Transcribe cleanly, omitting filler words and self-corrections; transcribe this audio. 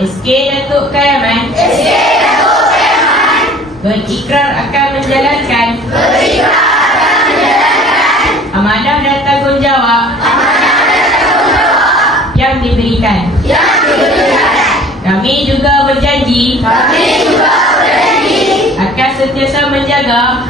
SK Datuk Khairaman berikrar akan menjalankan amanah dan tanggungjawab yang diberikan. Kami juga berjanji akan sentiasa menjaga